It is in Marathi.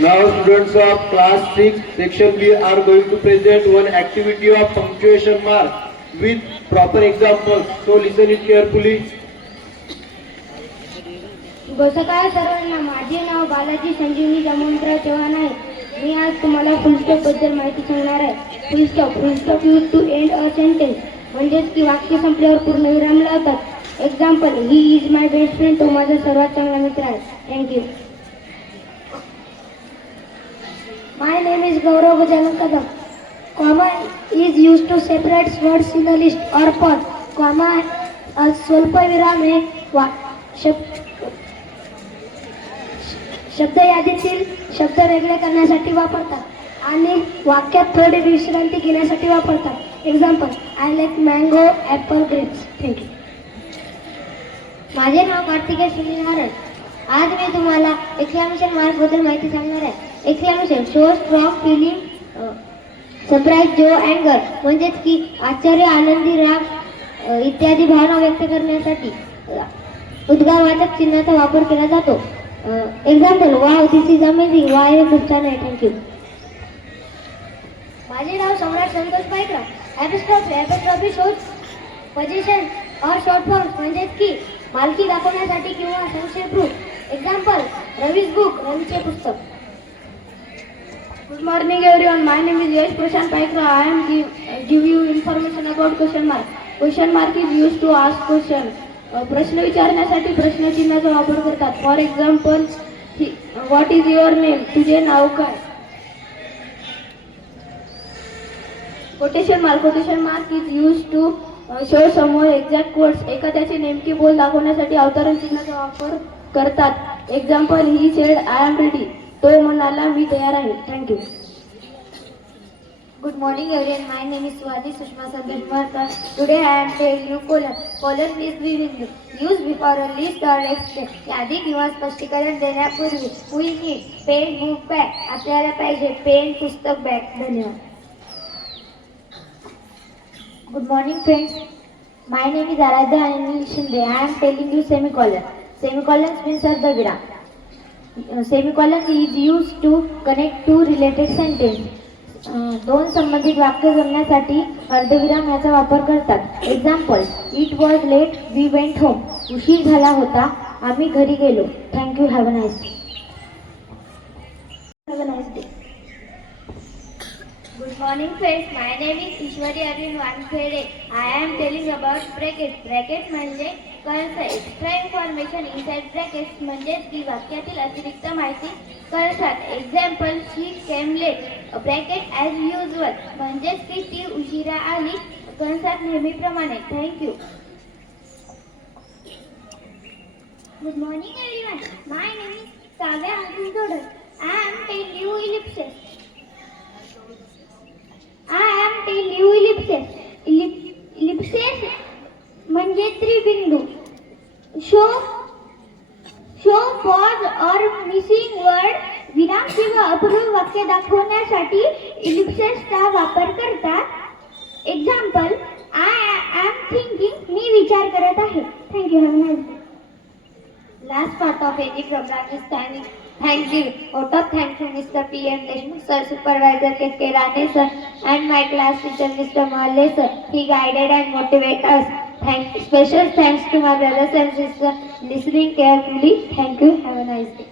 Now students of class 6 section B are going to present one activity of punctuation mark with proper examples. So listen it carefully. गोसकाळ सर्वांना, माझे नाव बालाजी संजीवनी जामवंतराव चव्हाण आहे. मी आज तुम्हाला फुलस्टॉप बद्दल माहिती सांगणार आहे. Full stop use to end a sentence म्हणजेच की वाक्य संपल्यावर पूर्णविराम लावतात. Example, he is my best friend. तो माझा सर्वात चांगला मित्र आहे. Thank you. My name is Gaurav Gajanan Kadam. Comma is use to separate words in a list और पद. कॉमा स्वल्पविराम हे शब्द यादीतील शब्द वेगळे करण्यासाठी वापरतात आणि वाक्यात थोडी विश्रांती घेण्यासाठी वापरतात. Example, I like mango, Apple, grapes. Thank you. माझे नाव कार्तिकेय सुनील नारळ. आज मी तुम्हाला एक्सक्लेमेशन मार्क बद्दल माहिती सांगणार आहे. Exclamation show strong feeling, surprise, joy, अँगर म्हणजेच की आश्चर्य, आनंदी, राग इत्यादी भावना व्यक्त करण्यासाठी उद्गारवाचक चिन्हाचा वापर केला जातो. Example, wow, this is amazing. Y हे खूप छान आहे. थँक्यू. माझे नाव सम्राट संतोष पायकरा. ॲपस्ट्रॉफी शोज पोझिशन और शॉर्ट फॉर्म्स म्हणजेच की मालकी दाखवण्यासाठी किंवा संक्षेप रूप. एक्झाम्पल, रवीज बुक, रवीचे पुस्तक. Good morning everyone. My name is Yash Prashant Paikara. I am give you information about question mark. Question mark is use to ask question. प्रश्न विचारण्यासाठी प्रश्नचिन्हाचा वापर करतात. For example, what is your name. तुझे नाव काय. Quotation mark is use to show समोर एक्झॅक्ट वर्ड्स. एखाद्याचे नेमके बोल दाखवण्यासाठी अवतरण चिन्हाचा वापर करतात. Example, he said I am ready. तो म्हणाला, मी तयार आहे. Thank you. Good morning everyone. My name is Swati Sushma Sandesh. Today I am telling you colon. Colon is used before a list or explain. यादी किंवा स्पष्टीकरण देण्यापूर्वी. We need pen, book, bag. आपल्याला पाहिजे पेन, पुस्तक, बॅग. धन्यवाद. Good morning friends. My name is Aradhya Anil Shinde. I am telling you semicolon. Semicolons means अर्धविराम. Semicolon is used to connect two related sentences. दोन संबंधित वाक्य जोडण्यासाठी अर्धविराम याचा वापर करतात. Example, it was late, we went home. उशीर झाला होता, आम्ही घरी गेलो. Thank you. Have a nice day. Good morning friends. My name is Ishwari Arvind Wankhede. I am telling about brackets. Bracket म्हणजे कंस. एक्स्ट्रा इन्फॉर्मेशन इनसाइड ब्रॅकेट्स म्हणजे की वाक्यातील अतिरिक्त माहिती कंसात. Example, she came late. Bracket as usual म्हणजेच की ती उशिरा आली. कंसात नेहमीप्रमाणे. Thank you. Good morning everyone. My name is Kavya Arjun Jodar. I am tell you ellipses. Ellipses म्हणजे त्रिबिंदू. Show pause or missing word विराम किंवा अपूर्ण वाक्य दाखवण्यासाठी इलिप्सेसचा वापर करतात. Example, I am thinking. मी विचार करत आहे. Thank you. Have a nice day. Last part of any program is thank you. Out of thanks to Mr. P.M. Deshmukh sir, supervisor K.K. Rane sir, and my class teacher Mr. Mahalle sir. He guided and motivated us. Special thanks to my brothers and sisters listening carefully. Thank you. Have a nice day.